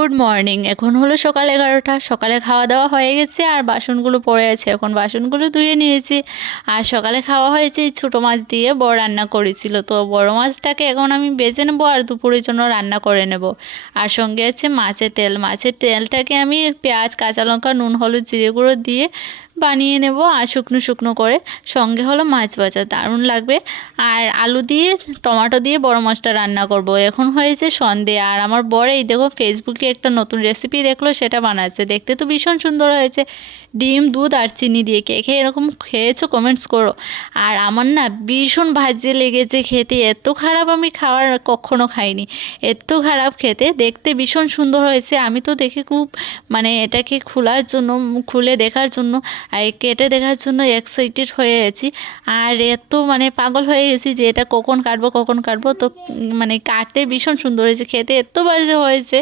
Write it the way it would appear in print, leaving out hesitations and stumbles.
Good morning. এখন হলো সকাল 11টা। সকালে খাওয়া দাওয়া হয়ে গেছে আর বাসনগুলো পড়ে আছে, এখন বাসনগুলো ধুয়ে নিয়েছি। আর সকালে খাওয়া হয়েছে এই ছোটো মাছ দিয়ে, বড় রান্না করেছিল, তো বড় মাছটাকে এখন আমি বেজে নেবো আর দুপুরের জন্য রান্না করে নেব। আর সঙ্গে আছে মাছের তেল। মাছের তেলটাকে আমি পেঁয়াজ, কাঁচা লঙ্কা, নুন, হলুদ, জিরে গুঁড়ো দিয়ে বানিয়ে নেব আর শুকনো শুকনো করে। সঙ্গে হলো মাছ ভাজা, দারুণ লাগবে। আর আলু দিয়ে টমেটো দিয়ে বড় মাছটা রান্না করব। এখন হয়েছে সন্ধে আর আমার বর এই দেখো ফেসবুকে একটা নতুন রেসিপি দেখলো, সেটা বানাচ্ছে। দেখতে তো ভীষণ সুন্দর হয়েছে, ডিম, দুধ আর চিনি দিয়ে। কে কে এরকম খেয়েছো কমেন্টস করো। আর আমার না ভীষণ ভাজে লেগেছে খেতে, এত খারাপ আমি খাওয়ার কখনো খাইনি, এত খারাপ খেতে। দেখতে ভীষণ সুন্দর হয়েছে, আমি তো দেখে খুব মানে এটাকে খোলার জন্য, খুলে দেখার জন্য আর কেটে দেখার জন্য এক্সাইটেড হয়ে গেছি। আর এত মানে পাগল হয়ে গেছি যে এটা কখন কাটবো কখন কাটবো। তো মানে কাটতে ভীষণ সুন্দর হয়েছে, খেতে এত বাজে হয়েছে।